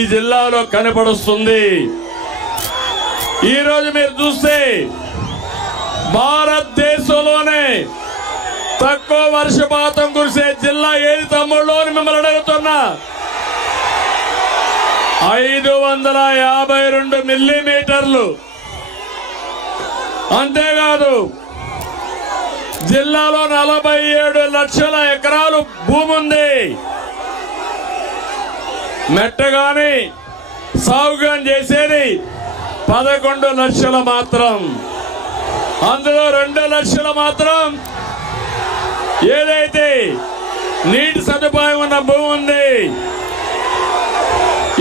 ఈ జిల్లాలో కనపడుస్తుంది. ఈ రోజు మీరు చూస్తే భారతదేశంలోనే తక్కువ వర్షపాతం కురిసే జిల్లా ఏది తమ్ముళ్ళు అని మిమ్మల్ని అడుగుతున్నా. 552 మిల్లీమీటర్లు. అంతేకాదు జిల్లాలో 47 లక్షల ఎకరాలు భూమి ఉంది. మెట్టగాని సాగుగాని చేసేది 11 లక్షలు మాత్రం. అందులో 2 లక్షలు మాత్రం ఏదైతే నీటి సదుపాయం ఉన్న భూమి ఉంది.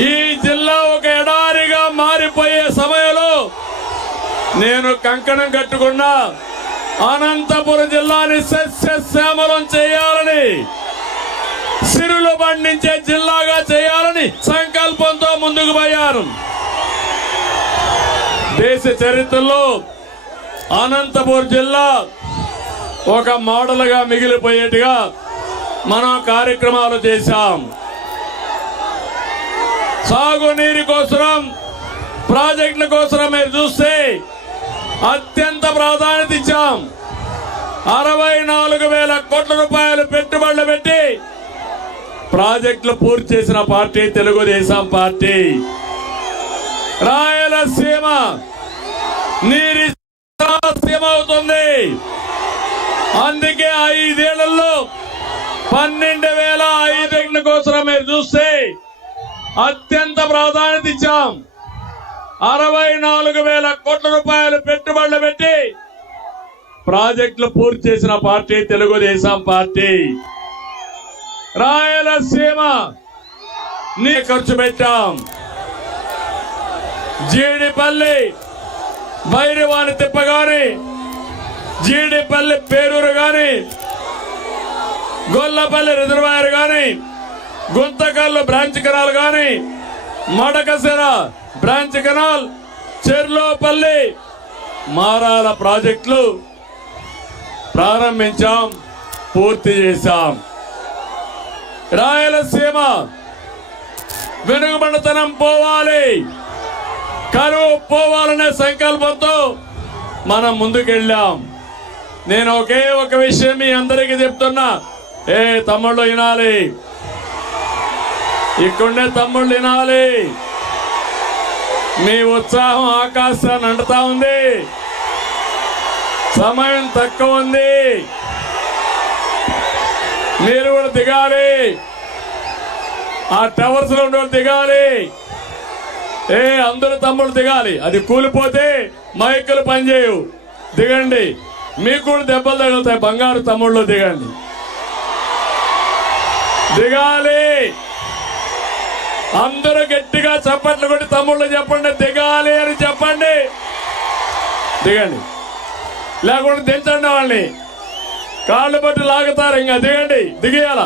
ఈ జిల్లా ఒక ఎడారిగా మారిపోయే సమయంలో నేను కంకణం కట్టుకున్నా అనంతపురం జిల్లాని సస్యశ్యామలం చేయాలని, సిరులు పండించే జిల్లాగా చేయాలని సంకల్పంతో ముందుకు పోయారు. దేశ చరిత్రలో అనంతపురం జిల్లా ఒక మోడల్గా మిగిలిపోయేట్టుగా మనం కార్యక్రమాలు చేశాం. సాగునీరు కోసం, ప్రాజెక్టుల కోసం మీరు చూస్తే అత్యంత ప్రాధాన్యత ఇచ్చాం. 64,000 కోట్ల రూపాయలు పెట్టుబడులు పెట్టి ప్రాజెక్టులు పూర్తి చేసిన పార్టీ తెలుగుదేశం పార్టీ. రాయలసీమ నీరి సీమ అవుతుంది. అందుకే 5 ఏళ్లలో 12,500 కోసం మీరు చూస్తే అత్యంత ప్రాధాన్యత ఇచ్చాం. 64,000 కోట్ల రూపాయలు పెట్టుబడులు పెట్టి ప్రాజెక్టులు పూర్తి చేసిన పార్టీ తెలుగుదేశం పార్టీ. రాయలసీమ నీ ఖర్చు పెట్టాం. జీడిపల్లి భైరవాణి తిప్ప గాని, జీడిపల్లి పేరూరు గాని, గొల్లపల్లి రిజర్వాయర్ గాని, గుంతకల్లు బ్రాంచ్ కెనాల్ గాని, మడకసిర బ్రాంచ్ కెనాల్, చెర్లోపల్లి మారాల ప్రాజెక్టులు ప్రారంభించాం, పూర్తి చేశాం. రాయలసీమ వెనుకబడితనం పోవాలి, కరువు పోవాలనే సంకల్పంతో మనం ముందుకెళ్ళాం. నేను ఒకే ఒక విషయం మీ అందరికీ చెప్తున్నా. తమ్ముళ్ళు వినాలి, ఇక్కడే తమ్ముళ్ళు వినాలి. మీ ఉత్సాహం ఆకాశాన్ని అంటుతా ఉంది. సమయం తక్కువ ఉంది, మీరు కూడా దిగాలి. ఆ టవర్స్ లో ఉండే దిగాలి. అందరూ తమ్ముళ్ళు దిగాలి. అది కూలిపోతే మైకులు పనిచేయవు. దిగండి, మీకు కూడా దెబ్బలు తగులుతాయి. బంగారు తమ్ముళ్ళు దిగండి, దిగాలి. అందరూ గట్టిగా చప్పట్లు కొట్టి తమ్ముళ్ళు చెప్పండి, దిగాలి అని చెప్పండి. దిగండి, లేకుండా దించండి. వాళ్ళని కాళ్ళు పట్టి లాగుతారు. ఇంకా దిగండి, దిగేయాల.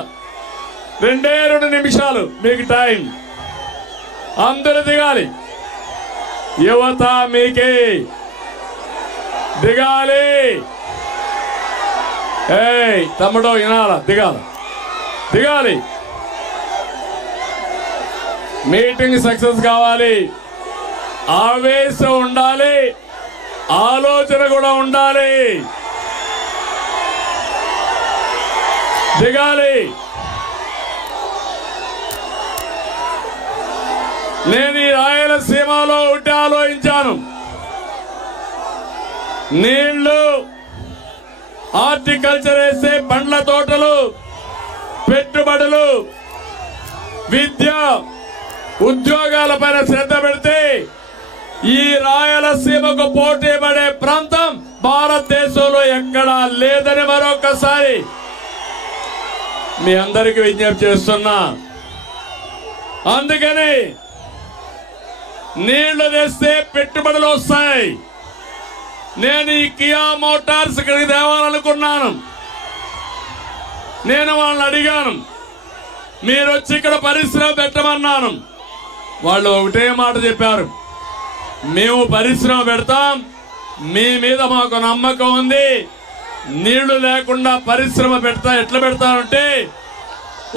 2 నిమిషాలు మీకు టైం. అందరూ దిగాలి. యువత మీకే దిగాలి. తమ్ముడు వినాల, దిగాలి. మీటింగ్ సక్సెస్ కావాలి. ఆవేశం ఉండాలి, ఆలోచన కూడా ఉండాలి. దిగాలి. నేను ఈ రాయలసీమలో ఒకటి ఆలోచించాను. నీళ్లు, హార్టికల్చర్ వేసే పండ్ల తోటలు, పెట్టుబడులు, విద్య, ఉద్యోగాల పైన శ్రద్ధ పెడితే ఈ రాయలసీమకు పోటీ పడే ప్రాంతం భారతదేశంలో ఎక్కడా లేదని మరొకసారి మీ అందరికీ విజ్ఞప్తి చేస్తున్నా. అందుకని నీళ్లు తెస్తే పెట్టుబడులు వస్తాయి. నేను ఈ కియా మోటార్స్ ఇక్కడికి తేవాలనుకున్నాను. నేను వాళ్ళని అడిగాను, మీరు వచ్చి ఇక్కడ పరిశ్రమ పెట్టమన్నాను. వాళ్ళు ఒకటే మాట చెప్పారు, మేము పరిశ్రమ పెడతాం, మీ మీద మాకు నమ్మకం ఉంది, నీళ్లు లేకుండా పరిశ్రమ ఎట్లా పెడతానంటే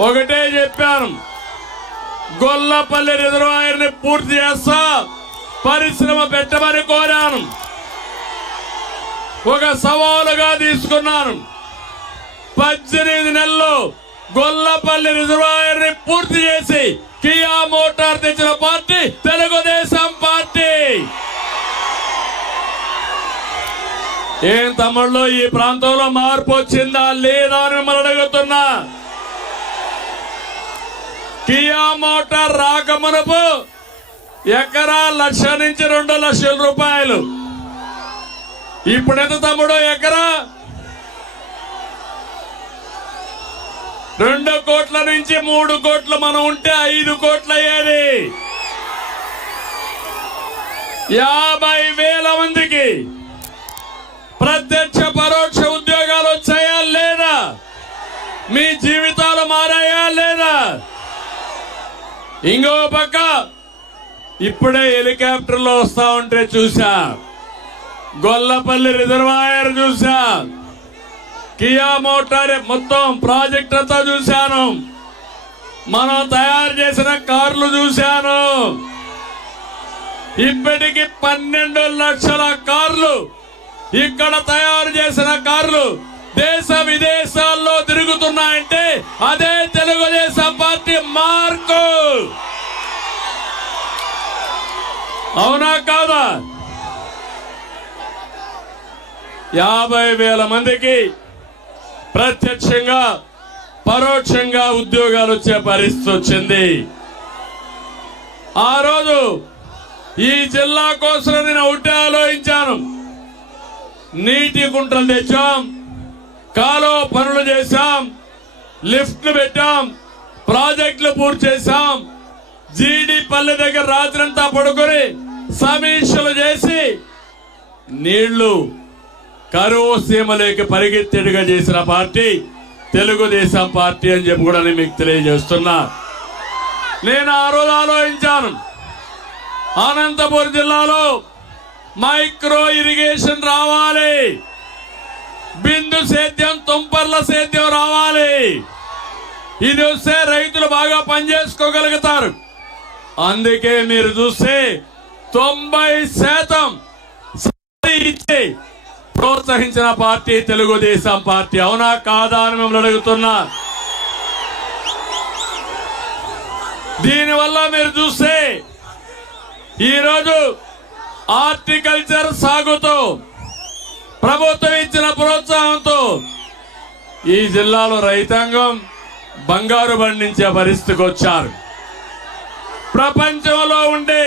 ఒకటే చెప్పాను, గొల్లపల్లి రిజర్వాయర్ ని పూర్తి చేస్తా పరిశ్రమ పెట్టమని కోరాను. ఒక సవాలుగా తీసుకున్నాను. 18 నెలల్లో గొల్లపల్లి రిజర్వాయర్ ని పూర్తి చేసి కియా మోటార్ తెచ్చిన పార్టీ తెలుగుదేశం పార్టీ. ఏం తమ్ముళ్ళు, ఈ ప్రాంతంలో మార్పు వచ్చిందా లేదా అని మిమ్మల్ని అడుగుతున్నా. కియా మోటార్ రాకమునుపు ఎకరా 1,00,000 నుంచి 2,00,000 రూపాయలు. ఇప్పుడెంత తమ్ముడు ఎకరా? 2 కోట్ల నుంచి 3 కోట్లు మనం ఉంటే 5 కోట్లు అయ్యేది. 50,000 మందికి ప్రత్యక్ష పరోక్ష ఉద్యోగాలు వచ్చాయా లేదా? మీ జీవితాలు మారాయా లేదా? ఇంకో పక్క ఇప్పుడే హెలికాప్టర్లో వస్తా ఉంటే చూసా, గొల్లపల్లి రిజర్వాయర్ చూసా, కియా మోటార్ మొత్తం ప్రాజెక్ట్ అంతా చూశాను, మనం తయారు చేసిన కార్లు చూశాను. ఇప్పటికి 12 లక్షల కార్లు ఇక్కడ తయారు చేసిన కార్లు దేశ విదేశాల్లో తిరుగుతున్నాయంటే అదే తెలుగుదేశం పార్టీ మార్కు. అవునా కాదా? 50,000 మందికి ప్రత్యక్షంగా పరోక్షంగా ఉద్యోగాలు వచ్చే పరిస్థితి వచ్చింది. ఆ రోజు ఈ జిల్లా కోసం నేను ఒకటే ఆలోచించాను. నీటి గుంటలు తెచ్చాం, కాలువ పనులు చేశాం, లిఫ్ట్లు పెట్టాం, ప్రాజెక్టులు పూర్తి చేశాం. జీడి పల్లె దగ్గర రాత్రంతా పడుకొని సమీక్షలు చేసి నీళ్లు కరువు సీమలోకి పరిగెత్తేట్టుగా చేసిన పార్టీ తెలుగుదేశం పార్టీ అని చెప్పి కూడా నేను మీకు తెలియజేస్తున్నా. నేను ఆ రోజు ఆలోచించాను, అనంతపురం జిల్లాలో మైక్రో ఇరిగేషన్ రావాలి, బిందు సేద్యం, తుంపర్ల సేద్యం రావాలి. ఇది వస్తే రైతులు బాగా పనిచేసుకోగలుగుతారు. అందుకే మీరు చూస్తే 90% ఇచ్చి ప్రోత్సహించిన పార్టీ తెలుగుదేశం పార్టీ. అవునా కాదా అని మిమ్మల్ని అడుగుతున్నా. దీనివల్ల మీరు చూస్తే ఈరోజు హార్టికల్చర్ సాగుతో ప్రభుత్వం ఇచ్చిన ప్రోత్సాహంతో ఈ జిల్లాలో రైతాంగం బంగారు పండించే పరిస్థితికి వచ్చారు. ప్రపంచంలో ఉండే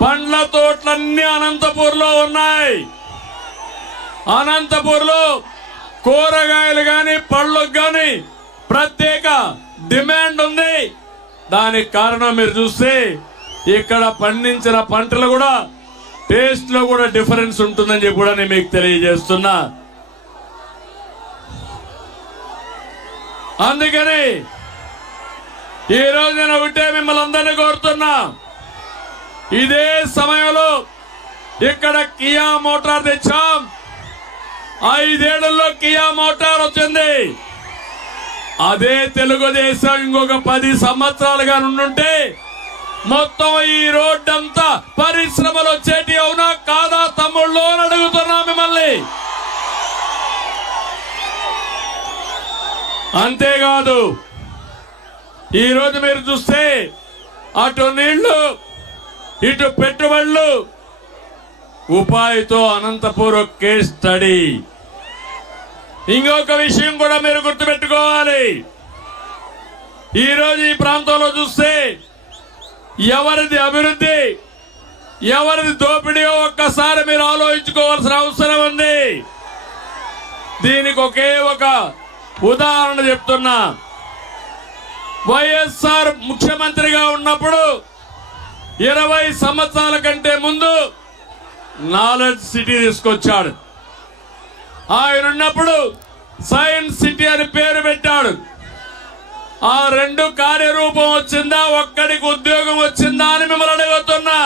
పండ్ల తోటలన్నీ అనంతపూర్లో ఉన్నాయి. అనంతపూర్లో కూరగాయలు గాని పళ్ళకు గాని ప్రత్యేక డిమాండ్ ఉంది. దానికి కారణం మీరు చూస్తే ఇక్కడ పండించిన పంటలు కూడా టేస్ట్ లో కూడా డిఫరెన్స్ ఉంటుందని చెప్పి కూడా నేను మీకు తెలియజేస్తున్నా. అందుకని ఈ రోజు నేను ఒకటే మిమ్మల్ని అందరినీ కోరుతున్నా, ఇదే సమయంలో ఇక్కడ కియా మోటార్ తెచ్చాం. 5 ఏళ్లలో కియా మోటార్ వచ్చింది. అదే తెలుగుదేశం ఇంకొక 10 సంవత్సరాలుగా నుండుంటే మొత్తం ఈ రోడ్డంతా పరిశ్రమలు వచ్చేటి. అవునా కాదా తమ్ముళ్ళు అని అడుగుతున్నా మిమ్మల్ని. అంతేకాదు ఈరోజు మీరు చూస్తే అటు నీళ్లు ఇటు పెట్టుబడులు, ఉపాధితో అనంతపురం కేస్ స్టడీ. ఇంకొక విషయం కూడా మీరు గుర్తుపెట్టుకోవాలి. ఈరోజు ఈ ప్రాంతంలో చూస్తే ఎవరిది అభివృద్ధి ఎవరిది దోపిడీయో ఒక్కసారి మీరు ఆలోచించుకోవాల్సిన అవసరం ఉంది. దీనికి ఒకే ఒక ఉదాహరణ చెప్తున్నా. వైఎస్ఆర్ ముఖ్యమంత్రిగా ఉన్నప్పుడు 20 సంవత్సరాల కంటే ముందు నాలెడ్జ్ సిటీ తీసుకొచ్చాడు. ఆయన ఉన్నప్పుడు సైన్స్ సిటీ అని పేరు పెట్టాడు. ఆ 2 కార్యరూపం వచ్చిందా? ఒక్కడికి ఉద్యోగం వచ్చిందా అని మిమ్మల్ని అడుగుతున్నా.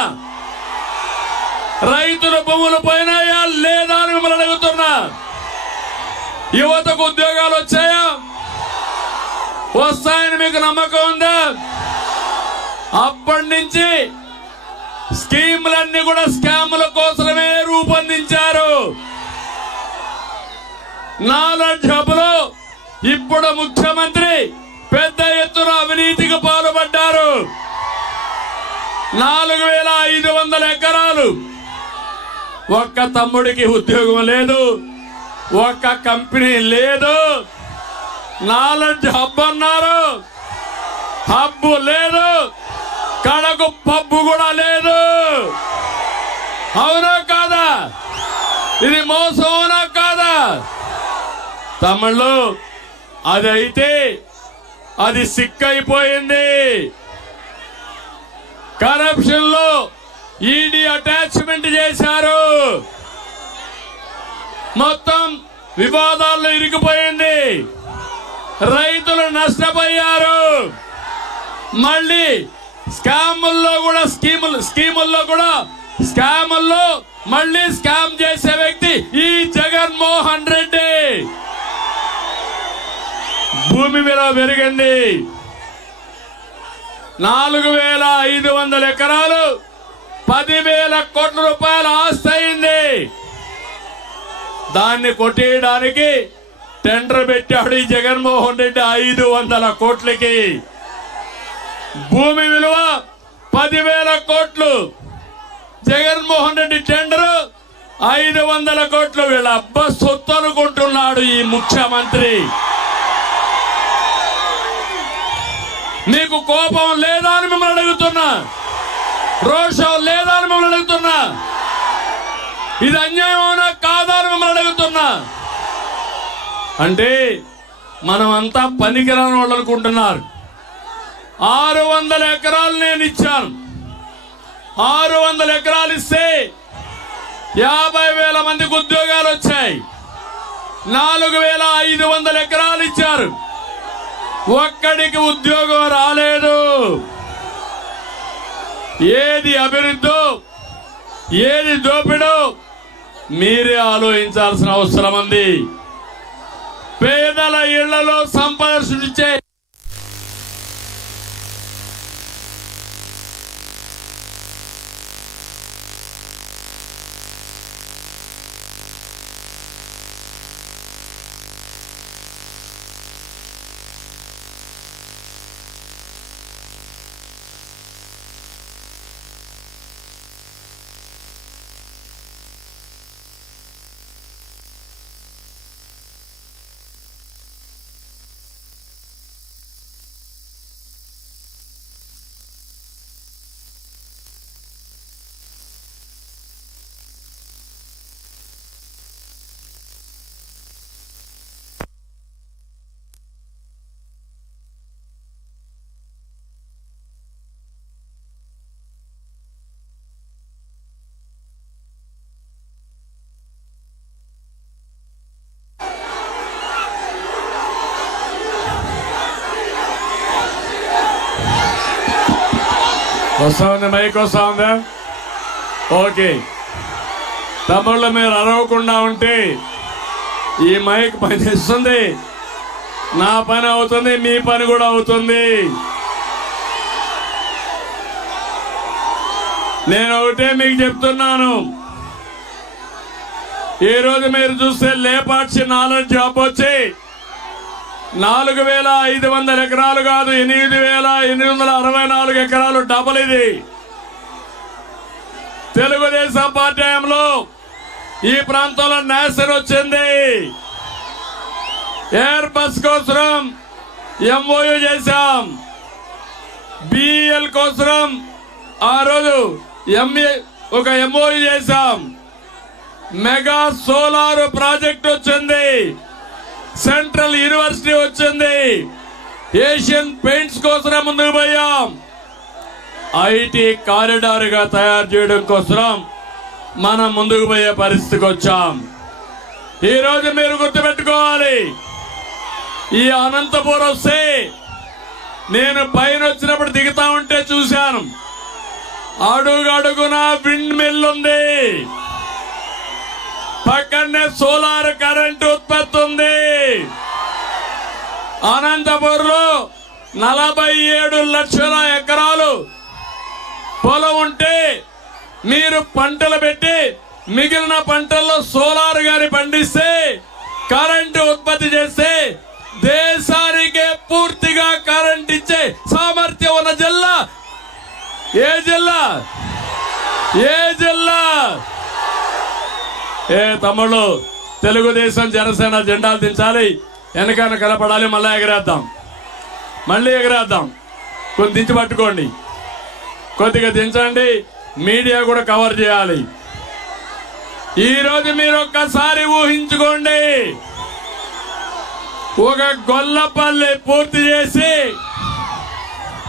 రైతుల భూములు పోయినాయా లేదా అని మిమ్మల్ని అడుగుతున్నా. యువతకు ఉద్యోగాలు వచ్చాయా? వస్తాయని మీకు నమ్మకం ఉందా? అప్పటి నుంచి స్కీములన్నీ కూడా స్కాముల కోసమే రూపొందించారు. నాలెడ్జ్ హబ్లో ఇప్పుడు ముఖ్యమంత్రి పెద్ద ఎత్తున అవినీతికి పాల్పడ్డారు. 4500 ఎకరాలు. ఒక్క తమ్ముడికి ఉద్యోగం లేదు, ఒక్క కంపెనీ లేదు. నాలెడ్జ్ హబ్ అన్నారు, హబ్బు లేదు, కడకు పబ్బు కూడా లేదు. అవునా కాదా? ఇది మోసం అవునా కాదా? తమిళ్లో అది అయితే అది సిక్కైపోయింది. కరప్షన్ లో ఈడీ అటాచ్మెంట్ చేశారు. మొత్తం వివాదాల్లో ఇరికిపోయింది. రైతులు నష్టపోయారు. మళ్ళీ స్కాముల్లో కూడా స్కాముల్లో మళ్ళీ స్కామ్ చేసే వ్యక్తి ఈ జగన్మోహన్ రెడ్డి. భూమి విలువ పెరిగింది. 4500 ఎకరాలు, 10,000 కోట్ల రూపాయల ఆస్తి అయింది. దాన్ని కొట్టేయడానికి టెండర్ పెట్టాడు ఈ జగన్మోహన్ రెడ్డి 500 కోట్లకి. భూమి విలువ 10,000 కోట్లు. జగన్మోహన్ రెడ్డి టెండర్ 500 కోట్లు. వీళ్ళ అబ్బ సొత్తు అనుకుంటున్నాడు ఈ ముఖ్యమంత్రి. మీకు కోపం లేదా అని మిమ్మల్ని అడుగుతున్నా, రోషం లేదా అని మిమ్మల్ని అడుగుతున్నా, ఇది అన్యాయం అవునా కాదా అని మిమ్మల్ని అడుగుతున్నా. అంటే మనం అంతా పనికిరాని వాళ్ళు అనుకుంటున్నారు. 600 ఎకరాలు నేను ఇచ్చాను. 600 ఎకరాలు ఇస్తే 50,000 మందికి ఉద్యోగాలు వచ్చాయి. 4,500 ఎకరాలు ఇచ్చారు. ఒక్కడికి ఉద్యోగం రాలేదు. ఏది అభివృద్ధో ఏది దోపిడో మీరే ఆలోచించాల్సిన అవసరం ఉంది. పేదల ఇళ్లలో సంపద సృష్టించే వస్తా ఉంది. మైక్ వస్తా ఉందా? ఓకే. తమ్ముళ్ళు మీరు అరవకుండా ఉంటే ఈ మైక్ పనిచేస్తుంది, నా పని అవుతుంది, మీ పని కూడా అవుతుంది. నేను ఒకటే మీకు చెప్తున్నాను, ఈ రోజు మీరు చూస్తే లేపాక్షి నాలెడ్జ్ జాబ్ వచ్చి 4,500 ఎకరాలు కాదు, 8,864 ఎకరాలు డబల్. ఇది తెలుగుదేశం పార్టీ హయాంలో ఈ ప్రాంతంలో నేసర్ వచ్చింది. ఎయిర్ బస్ కోసం ఎంఓయూ చేశాం. బిఎల్ కోసం ఆ రోజు ఒక ఎంఓయూ చేశాం. మెగా సోలార్ ప్రాజెక్ట్ వచ్చింది. సెంట్రల్ యూనివర్సిటీ వచ్చింది. ఏషియన్ పెయింట్స్ కోసం ముందుకు పోయాం. ఐటీ కారిడార్ గా తయారు చేయడం కోసం మనం ముందుకు పోయే పరిస్థితికి వచ్చాం. ఈ రోజు మీరు గుర్తుపెట్టుకోవాలి, ఈ అనంతపురం వస్తే నేను పైన వచ్చినప్పుడు దిగుతా ఉంటే చూశాను, అడుగడుగున విండ్ మిల్ ఉంది, పక్కనే సోలార్ కరెంట్ ఉత్పత్తి ఉంది. అనంతపురంలో 47 లక్షల ఎకరాలు పొలం ఉంటే మీరు పంటలు పెట్టి మిగిలిన పంటల్లో సోలార్ గాని పండిస్తే కరెంటు ఉత్పత్తి చేస్తే దేశానికే పూర్తిగా కరెంట్ ఇచ్చే సామర్థ్యం ఉన్న జిల్లా ఏ జిల్లా? ఏ జిల్లా? ఏ తమ్ముళ్ళు, తెలుగుదేశం జనసేన జెండాలు దించాలి, వెనకాల కనపడాలి, మళ్ళీ ఎగరేద్దాం, మళ్ళీ ఎగరేద్దాం. కొంచెం దించి పట్టుకోండి, కొద్దిగా దించండి, మీడియా కూడా కవర్ చేయాలి. ఈరోజు మీరు ఒక్కసారి ఊహించుకోండి, ఒక గొల్లపల్లి పూర్తి చేసి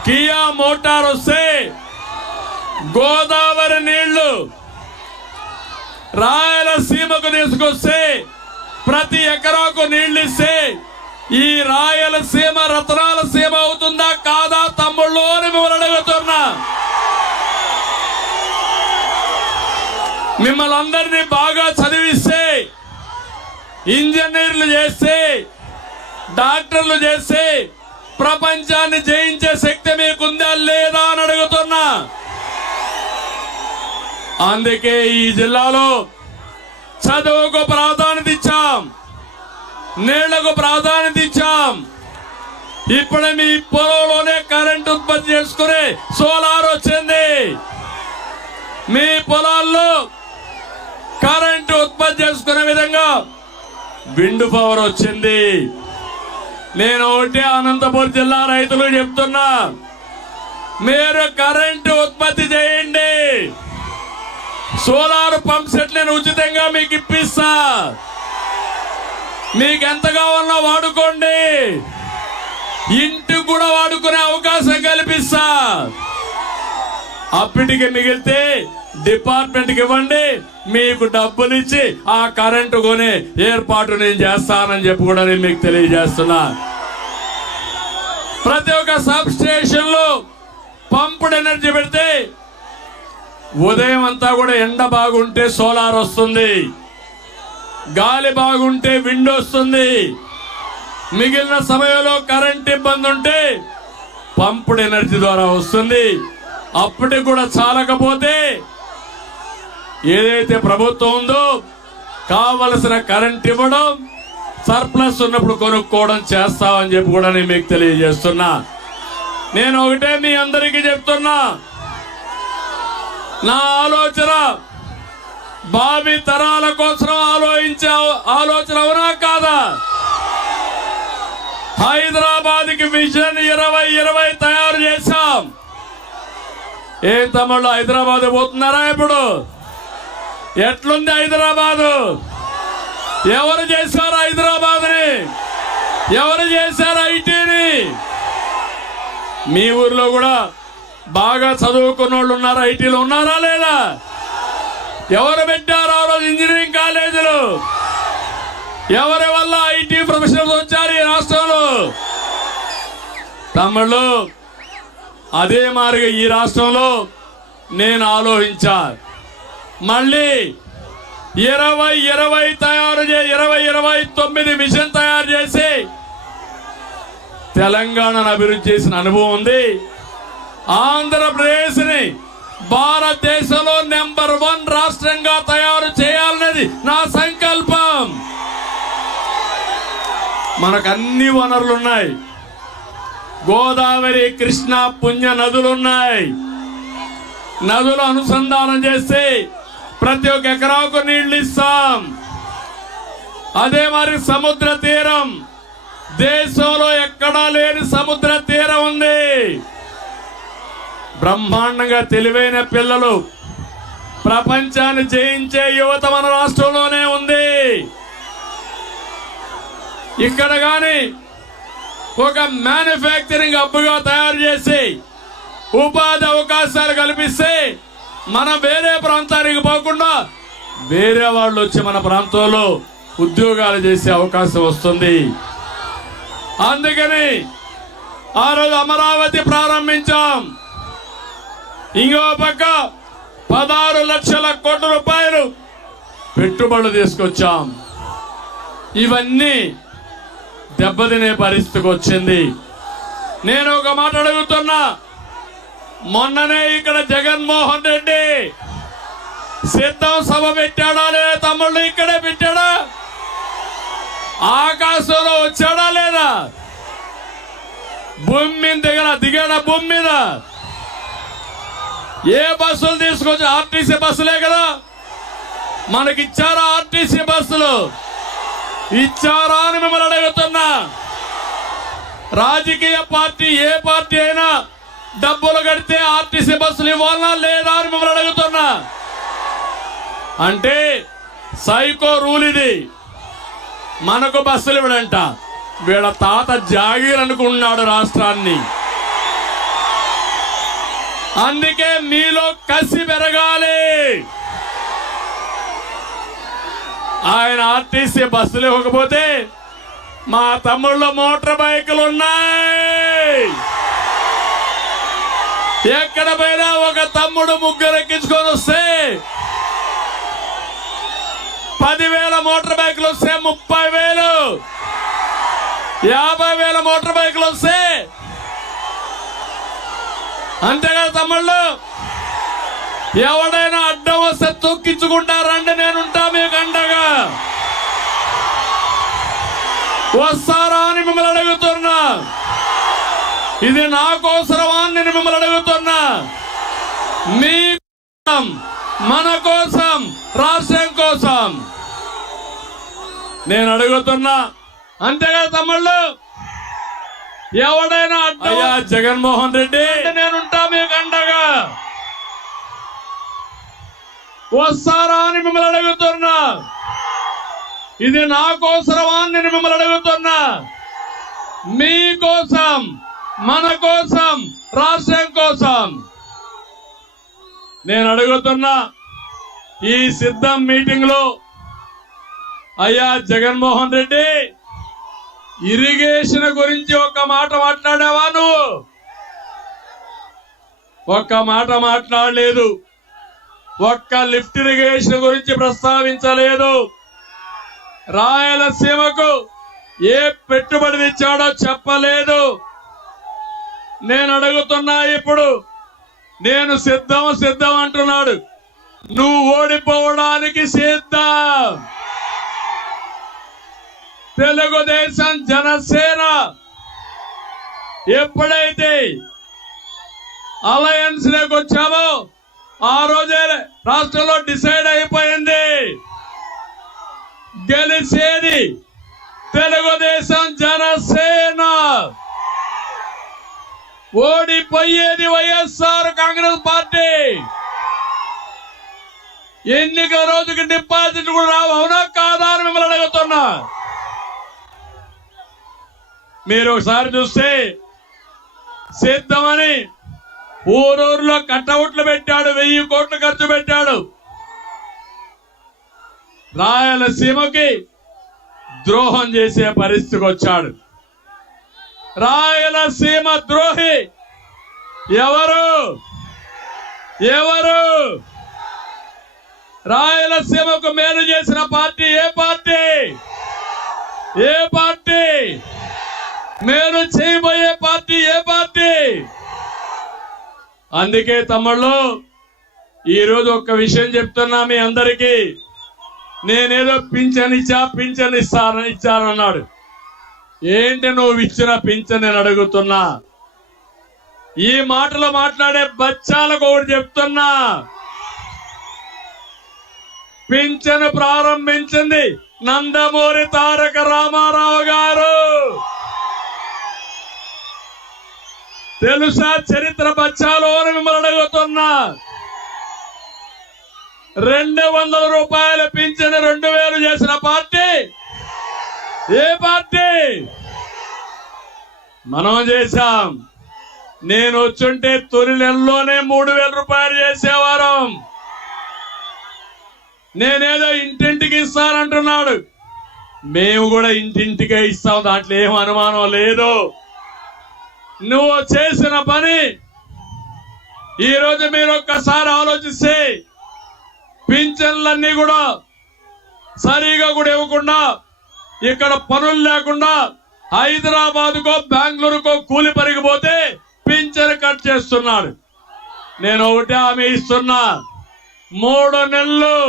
కియా మోటార్ వస్తే గోదావరి నీళ్లు రాయలసీమకు తీసుకొస్తే ప్రతి ఎకరాకు నీళ్లు ఇస్తే ఈ రాయలసీమ రత్నాల సీమ అవుతుందా కాదా తమ్ముళ్ళు అని మిమ్మల్ని అడుగుతున్నా. మిమ్మల్ని అందరినీ బాగా చదివిస్తే, ఇంజనీర్లు చేస్తే, డాక్టర్లు చేస్తే ప్రపంచాన్ని జయించే శక్తి మీకుందా లేదా అని అడుగుతున్నా. అందుకే ఈ జిల్లాలో చదువుకు ప్రాధాన్యత ఇచ్చాం, నీళ్లకు ప్రాధాన్యత ఇచ్చాం. ఇప్పుడే మీ పొలంలోనే కరెంట్ ఉత్పత్తి చేసుకునే సోలార్ వచ్చింది. మీ పొలాల్లో కరెంటు ఉత్పత్తి చేసుకునే విధంగా విండ్ పవర్ వచ్చింది. నేను ఒకటి అనంతపురం జిల్లా రైతులు చెప్తున్నా, మీరు కరెంటు ఉత్పత్తి చేయండి, సోలార్ పంప్ సెట్ నేను ఉచితంగా మీకు ఇప్పిస్తా, మీకు ఎంత కావాలన్నా వాడుకోండి, ఇంటికి కూడా వాడుకునే అవకాశం కల్పిస్తా. అప్పటికి మిగిలితే డిపార్ట్మెంట్ కి ఇవ్వండి, మీకు డబ్బులు ఇచ్చి ఆ కరెంటు కొనే ఏర్పాటు నేను చేస్తానని చెప్పి కూడా నేను మీకు తెలియజేస్తున్నా. ప్రతి ఒక్క సబ్ స్టేషన్ లో పంపుడ్ ఎనర్జీ పెడితే ఉదయం అంతా కూడా ఎండ బాగుంటే సోలార్ వస్తుంది, గాలి బాగుంటే విండ్ వస్తుంది, మిగిలిన సమయంలో కరెంట్ ఇబ్బంది ఉంటే పంపుడ్ ఎనర్జీ ద్వారా వస్తుంది. అప్పటికి కూడా చాలకపోతే ఏదైతే ప్రభుత్వం ఉందో కావలసిన కరెంట్ ఇవ్వడం, సర్ప్లస్ ఉన్నప్పుడు కొనుక్కోవడం చేస్తామని చెప్పి కూడా నేను మీకు తెలియజేస్తున్నా. నేను ఒకటే మీ అందరికీ చెప్తున్నా, నా ఆలోచన భావి తరాల కోసం ఆలోచించే ఆలోచన అవునా కాదా? హైదరాబాద్ కి విజన్ 2020 తయారు చేశాం. ఏం తమ్ముళ్ళు, హైదరాబాద్ పోతున్నారా? ఇప్పుడు ఎట్లుంది హైదరాబాదు? ఎవరు చేశారు హైదరాబాద్ ని? ఎవరు చేశారు ఐటీని? మీ ఊర్లో కూడా బాగా చదువుకున్న వాళ్ళు ఉన్నారు, ఐటీలో ఉన్నారా లేదా? ఎవరు పెట్టారు ఆ రోజు ఇంజనీరింగ్ కాలేజీలు? ఎవరి వల్ల ఐటీ ప్రొఫెషనల్స్ వచ్చారు ఈ రాష్ట్రంలో? తమ్ముళ్ళు, అదే మాదిరిగా ఈ రాష్ట్రంలో నేను ఆలోచించా, మళ్ళీ 2020 తయారు 2029 మిషన్ తయారు చేసి తెలంగాణను అభివృద్ధి చేసిన అనుభవం ఉంది. ఆంధ్రప్రదేశ్ ని భారతదేశంలో నెంబర్ 1 రాష్ట్రంగా తయారు చేయాలనేది నా సంకల్పం. మనకు అన్ని వనరులు ఉన్నాయి, గోదావరి, కృష్ణ, పుణ్య నదులున్నాయి. నదులు అనుసంధానం చేస్తే ప్రతి ఒక్క ఎకరాకు నీళ్లు ఇస్తాం. అదే మరి సముద్ర తీరం, దేశంలో ఎక్కడా లేని సముద్ర తీరం ఉంది. బ్రహ్మాండంగా తెలివైన పిల్లలు, ప్రపంచాన్ని జయించే యువత మన రాష్ట్రంలోనే ఉంది. ఇక్కడ గాని ఒక మ్యానుఫ్యాక్చరింగ్ హబ్గా తయారు చేసి ఉపాధి అవకాశాలు కల్పిస్తే మనం వేరే ప్రాంతానికి పోకుండా వేరే వాళ్ళు వచ్చి మన ప్రాంతంలో ఉద్యోగాలు చేసే అవకాశం వస్తుంది. అందుకని ఆ రోజు అమరావతి ప్రారంభించాం. ఇంకో పక్క 16 లక్షల కోట్ల రూపాయలు పెట్టుబడులు తీసుకొచ్చాం. ఇవన్నీ దెబ్బతినే పరిస్థితికి వచ్చింది. నేను ఒక మాట అడుగుతున్నా, మొన్ననే ఇక్కడ జగన్మోహన్ రెడ్డి సిద్ధం సభ పెట్టాడా లేదా తమ్ముళ్ళు? ఇక్కడే పెట్టాడా? ఆకాశంలో వచ్చాడా లేదా? భూమి మీద దిగాడా? భూమి మీద ఏ బస్సులు తీసుకొచ్చి? ఆర్టీసీ బస్సులే కదా మనకిచ్చారా? ఆర్టీసీ బస్సులు ఇచ్చారా అని మిమ్మల్ని అడుగుతున్నా. రాజకీయ పార్టీ ఏ పార్టీ అయినా డబ్బులు కడితే ఆర్టీసీ బస్సులు ఇవ్వాలనా లేదా అని మిమ్మల్ని అడుగుతున్నా. అంటే సైకో రూల్ ఇది. మనకు బస్సులు ఇవ్వడంట. వీళ్ళ తాత జాగీర్ అనుకున్నాడు రాష్ట్రాన్ని. అందుకే మీలో కసి పెరగాలి. ఆయన ఆర్టీసీ బస్సులు ఇవ్వకపోతే మా తమ్ముళ్ళ మోటార్ బైకులు ఉన్నాయి. ఎక్కడ పోయినా ఒక తమ్ముడు ముగ్గురు ఎక్కించుకొని వస్తే 10,000 మోటార్ బైకులు వస్తే 30,000, 50,000 మోటార్ బైకులు వస్తే అంతేగా తమ్ముళ్ళు. ఎవడైనా అడ్డం వస్తే తొక్కించుకుంటారండి. నేనుంటా మీకు అండగా. వస్తారా అని మిమ్మల్ని అడుగుతున్నా. ఇది నా కోసరమా అని నేను మిమ్మల్ని అడుగుతున్నా. మీ కోసం, మన కోసం, రాష్ట్రం కోసం నేను అడుగుతున్నా. అంతేగా తమ్ముళ్ళు. ఎవడైనా అయ్యా జగన్మోహన్ రెడ్డి నేనుంటా మీకు అండగా. వస్తారా అని మిమ్మల్ని అడుగుతున్నా. ఇది నా కోసరమా అని నేను మిమ్మల్ని అడుగుతున్నా. మీ కోసం, మన కోసం, రాష్ట్రం కోసం నేను అడుగుతున్నా. ఈ సిద్ధం మీటింగ్ లో అయ్యా జగన్మోహన్ రెడ్డి ఇరిగేషన్ గురించి ఒక్క మాట మాట్లాడావా? నువ్వు ఒక్క మాట మాట్లాడలేదు. ఒక్క లిఫ్ట్ ఇరిగేషన్ గురించి ప్రస్తావించలేదు. రాయలసీమకు ఏ పెట్టుబడి తెచ్చాడో చెప్పలేదు. నేను అడుగుతున్నా. ఇప్పుడు నేను సిద్ధం అంటున్నాడు. నువ్వు ఓడిపోవడానికి సిద్ధం. తెలుగుదేశం జనసేన ఎప్పుడైతే అలయన్స్ లోకి వచ్చామో ఆ రోజే రాష్ట్రంలో డిసైడ్ అయిపోయింది. గెలిచేది తెలుగుదేశం జనసేన, ఓడిపోయేది వైఎస్ఆర్ కాంగ్రెస్ పార్టీ. ఎన్నికల రోజుకి డిపాజిట్ కూడా రావు. అవునా కాదా అని మిమ్మల్ని అడుగుతున్నా. మీరు ఒకసారి చూస్తే సిద్ధమని ఊరూరులో కట్టవుట్లు పెట్టాడు. 1000 కోట్లు ఖర్చు పెట్టాడు. రాయలసీమకి ద్రోహం చేసే పరిస్థితికి వచ్చాడు. రాయలసీమ ద్రోహి ఎవరు? ఎవరు? రాయలసీమకు మేలు చేసిన పార్టీ ఏ పార్టీ? ఏ పార్టీ? మేలు చేయబోయే పార్టీ ఏ పార్టీ? అందుకే తమ్ముళ్ళు ఈరోజు ఒక్క విషయం చెప్తున్నా మీ అందరికీ. నేనేదో పింఛన్ ఇచ్చానన్నాడు. ఏంటి నువ్వు ఇచ్చిన పింఛన్ నేను అడుగుతున్నా. ఈ మాటలు మాట్లాడే బచ్చాలకు ఒకటి చెప్తున్నా. పింఛను ప్రారంభించింది నందమూరి తారక రామారావు గారు. తెలుసా చరిత్ర బచ్చాలో అని మిమ్మల్ని అడుగుతున్నా. 200 రూపాయల పింఛను 2000 చేసిన పార్టీ ఏ పార్టీ? మనం చేశాం. నేను వచ్చుంటే తొలి నెలలోనే 3000 రూపాయలు చేసేవారు. నేనేదో ఇంటింటికి ఇస్తానంటున్నాడు. మేము కూడా ఇంటింటికే ఇస్తాం. దాంట్లో ఏం అనుమానం లేదు. నువ్వు చేసిన పని ఈరోజు మీరు ఒక్కసారి ఆలోచిస్తే పింఛన్లన్నీ కూడా సరిగా కూడా ఇవ్వకుండా, ఇక్కడ పనులు లేకుండా హైదరాబాద్కో బెంగళూరుకో కూలి పరిగిపోతే పింఛన్ కట్ చేస్తున్నాడు. నేను ఒకటే హామీ ఇస్తున్నా, 3 నెలలు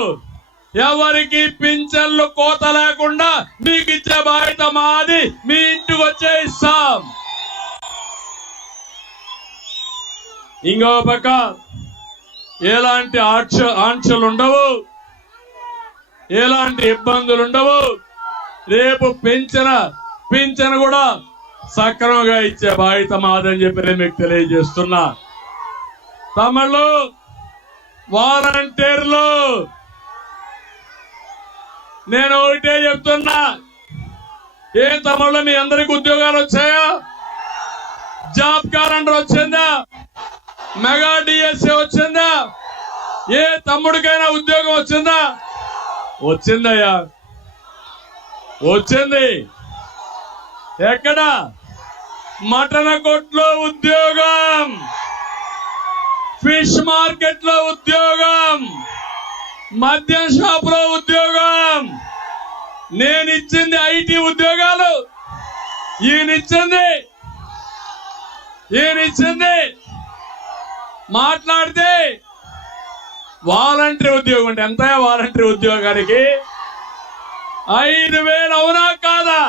ఎవరికి పింఛన్లు కోత లేకుండా మీకు ఇచ్చే బాధ్యత మాది. మీ ఇంటికి వచ్చే ఇస్తాం. ఇంకో పక్క ఎలాంటి ఆంక్షలు ఉండవు, ఎలాంటి ఇబ్బందులు ఉండవు. రేపు పింఛన్ కూడా సక్రమంగా ఇచ్చే బాధ్యత మాదని చెప్పి నేను మీకు తెలియజేస్తున్నా. తమిళ వాలంటీర్లు నేను ఒకటే చెప్తున్నా, ఏ తమిళ మీ అందరికి ఉద్యోగాలు వచ్చాయా? జాబ్ క్యాలెండర్ వచ్చిందా? మెగా డిఎస్ఏ వచ్చిందా? ఏ తమ్ముడికైనా ఉద్యోగం వచ్చిందా? వచ్చిందయ్యా, వచ్చింది. ఎక్కడ? మటన్ కొట్లో ఉద్యోగం, ఫిష్ మార్కెట్ లో ఉద్యోగం, మద్యం షాప్ లో ఉద్యోగం. నేను ఇచ్చింది ఐటీ ఉద్యోగాలు, ఈయనిచ్చింది మాట్లాడితే వాలంటరీ ఉద్యోగం అంటే ఎంత? వాలంటరీ ఉద్యోగానికి 5,000 అవునా కాదా?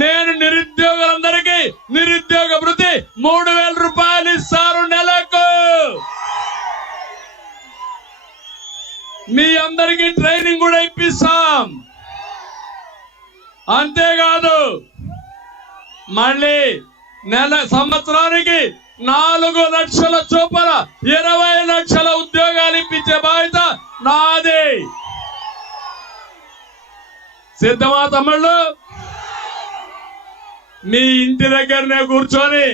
నేను నిరుద్యోగులందరికీ నిరుద్యోగ భృతి 3,000 రూపాయలు ఇస్తారు నెలకు. మీ అందరికీ ట్రైనింగ్ కూడా ఇప్పిస్తాం. అంతేకాదు మళ్ళీ సంవత్సరానికి 4 లక్షల చొప్పున 20 లక్షల ఉద్యోగాలు ఇప్పించే బాధ్యత నాది. సిద్ధమా తమ్ముళ్ళు? మీ ఇంటి దగ్గరనే కూర్చొని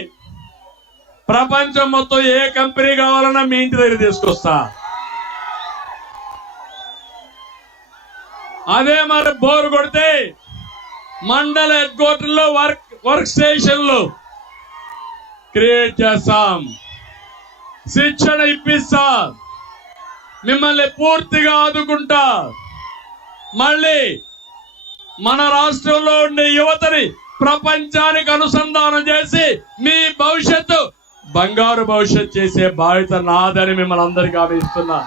ప్రపంచం మొత్తం ఏ కంపెనీ కావాలన్నా మీ ఇంటి దగ్గర తీసుకొస్తా. అదే మరి బోర్ కొడితే మండల హెడ్ క్వార్టర్లో వర్క్ స్టేషన్లు క్రియేట్ చేస్తాం, శిక్షణ ఇప్పిస్తా, మిమ్మల్ని పూర్తిగా ఆదుకుంటా. మళ్ళీ మన రాష్ట్రంలో ఉండే యువతని ప్రపంచానికి అనుసంధానం చేసి మీ భవిష్యత్తు బంగారు భవిష్యత్తు చేసే బాధ్యత నాదని మిమ్మల్ని అందరికీ హామీ ఇస్తున్నా.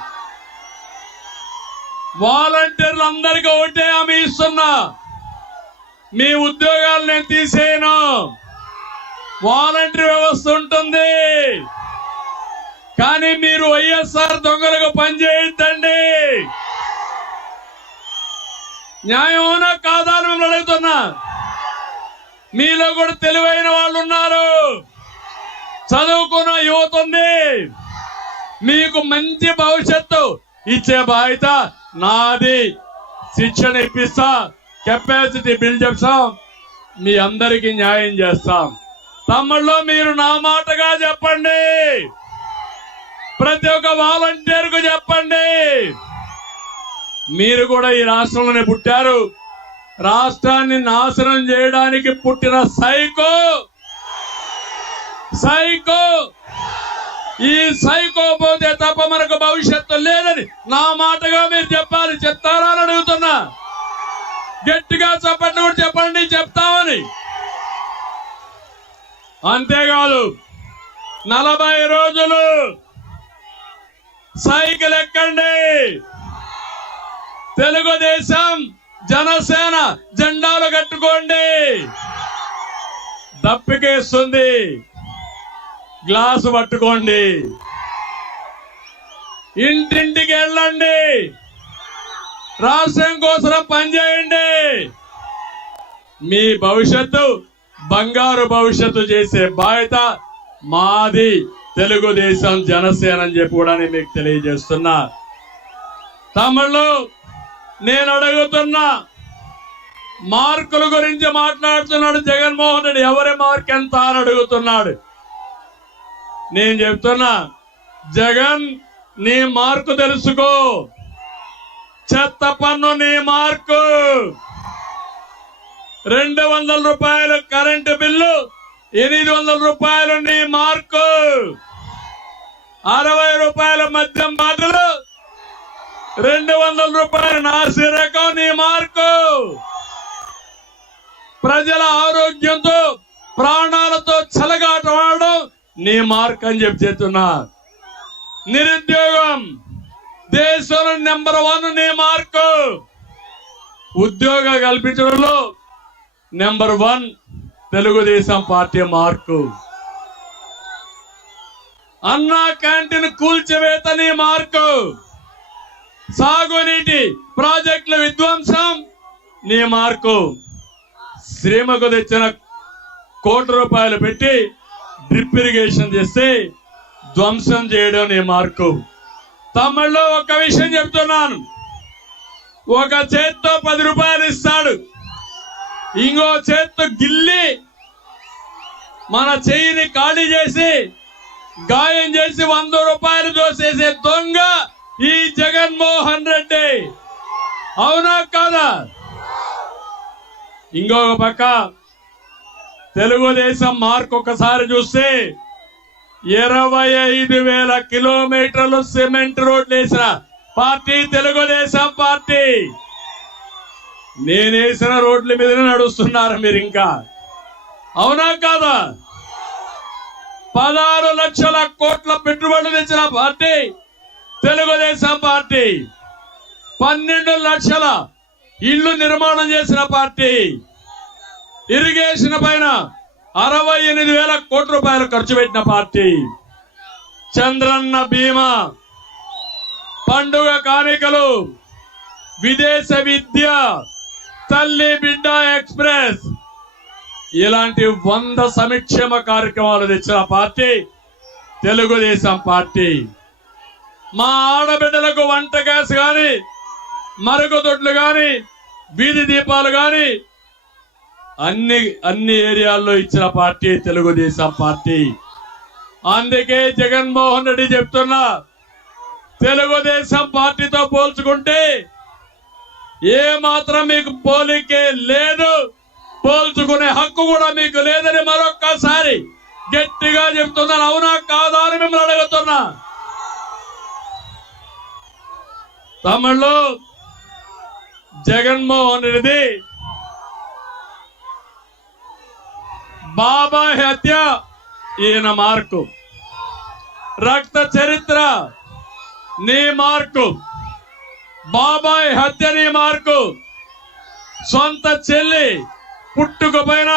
వాలంటీర్లు అందరికీ ఒకటే హామీ ఇస్తున్నా, మీ ఉద్యోగాలు నేను తీసేయను. వాలంటీర్ వ్యవస్థ ఉంటుంది, కానీ మీరు వైఎస్ఆర్ దొంగలకు పనిచేయద్దండి. న్యాయమోనా కాదా అని మిమ్మల్ని అడుగుతున్నా. మీలో కూడా తెలివైన వాళ్ళు ఉన్నారు, చదువుకున్న యువత ఉంది. మీకు మంచి భవిష్యత్తు ఇచ్చే బాధ్యత నాది. శిక్షణ ఇప్పిస్తా, కెపాసిటీ బిల్డ్ చేస్తాం, మీ అందరికీ న్యాయం చేస్తాం. తమ్ముళ్ళు మీరు నా మాటగా చెప్పండి, ప్రతి ఒక్క వాలంటీర్ కు చెప్పండి. మీరు కూడా ఈ రాష్ట్రంలోనే పుట్టారు, రాష్ట్రాన్ని నాశనం చేయడానికి పుట్టిన సైకో ఈ సైకో పోతే తప్ప మనకు భవిష్యత్తు లేదని నా మాటగా మీరు చెప్పాలి. చెప్తారా అని అడుగుతున్నా. గట్టిగా చెప్పండి, కూడా చెప్పండి చెప్తామని. అంతేకాదు 40 రోజులు సైకిల్ ఎక్కండి, తెలుగుదేశం జనసేన జెండాలు కట్టుకోండి. దప్పికేస్తుంది, గ్లాసు పట్టుకోండి, ఇంటింటికి వెళ్ళండి, రాష్ట్రం కోసం పనిచేయండి. మీ భవిష్యత్తు బంగారు భవిష్యత్తు చేసే బాధ్యత మాది, తెలుగుదేశం జనసేన అని చెప్పి కూడా మీకు తెలియజేస్తున్నా. తమిళు నేను అడుగుతున్నా, మార్కుల గురించి మాట్లాడుతున్నాడు జగన్మోహన్ రెడ్డి. ఎవరి మార్క్ ఎంత అని అడుగుతున్నాడు. నేను చెప్తున్నా, జగన్ నీ మార్కు తెలుసుకో. చెత్త పన్ను నీ మార్కు, 200 రూపాయలు కరెంటు బిల్లు, 800 రూపాయలు నీ మార్కు, 60 రూపాయల మద్యం బాటలు, 200 రూపాయలు నాసిరకం నీ మార్కు. ప్రజల ఆరోగ్యంతో ప్రాణాలతో చెలగాటవాడడం నీ మార్క్ అని చెప్పి చెప్తున్నా. నిరుద్యోగం దేశంలో నెంబర్ 1 నీ మార్కు. ఉద్యోగ కల్పించడంలో నెంబర్ 1 తెలుగుదేశం పార్టీ మార్కు. అన్నా క్యాంటీన్ కూల్చివేత నీ మార్కు. సాగునీటి ప్రాజెక్టుల విధ్వంసం నీ మార్కు. శ్రీమకు తెచ్చిన ₹1 పెట్టి డ్రిప్ ఇరిగేషన్ చేస్తే ధ్వంసం చేయడం నీ మార్కు. తమిళ్లో ఒక విషయం చెప్తున్నాను, ఒక చేత్తో ₹10 ఇస్తాడు, ఇంకో చేత్తో గిల్లి మన చెయ్యిని ఖాళీ చేసి గాయం చేసి ₹100 దోసేసే దొంగ ఈ జగన్మోహన్ రెడ్డి. అవునా కాదా? ఇంకొక పక్క తెలుగుదేశం మార్క్ ఒకసారి చూస్తే 25,000 కిలోమీటర్లు సిమెంట్ రోడ్లు వేసిన పార్టీ తెలుగుదేశం పార్టీ. నేనేసిన రోడ్ల మీదనే నడుస్తున్నారు మీరు ఇంకా. అవునా కాదా? 16 లక్షల కోట్ల పెట్టుబడులు తెచ్చిన పార్టీ తెలుగుదేశం పార్టీ. 12 లక్షల ఇళ్లు నిర్మాణం చేసిన పార్టీ. ఇరిగేషన్ పైన 68,000 కోట్ల రూపాయలు ఖర్చు పెట్టిన పార్టీ. చంద్రన్న బీమా, పండుగ కానుకలు, విదేశ విద్య, తల్లి బిడ్డ ఎక్స్ప్రెస్ ఇలాంటి 100 సంక్షేమ కార్యక్రమాలు తెచ్చిన పార్టీ తెలుగుదేశం పార్టీ. మా ఆడబిడ్డలకు వంట గ్యాస్ గాని, మరుగుదొడ్లు గాని, వీధి దీపాలు గాని అన్ని ఏరియాల్లో ఇచ్చిన పార్టీ తెలుగుదేశం పార్టీ. అందుకే జగన్మోహన్ రెడ్డి చెప్తున్నా, తెలుగుదేశం పార్టీతో పోల్చుకుంటే ఏ మాత్రం మీకు పోలికే లేదు, పోల్చుకునే హక్కు కూడా మీకు లేదని మరొక్కసారి గట్టిగా చెప్తున్నాను. అవునా కాదా అని మిమ్మల్ని అడుగుతున్నా. తమిళ్లో జగన్మోహన్ రెడ్డి బాబాయ్ హత్య ఈయన మార్కు. రక్త చరిత్ర నీ మార్కు. బాబాయ్ హత్య నీ మార్కు. సొంత చెల్లి పుట్టుకపోయిన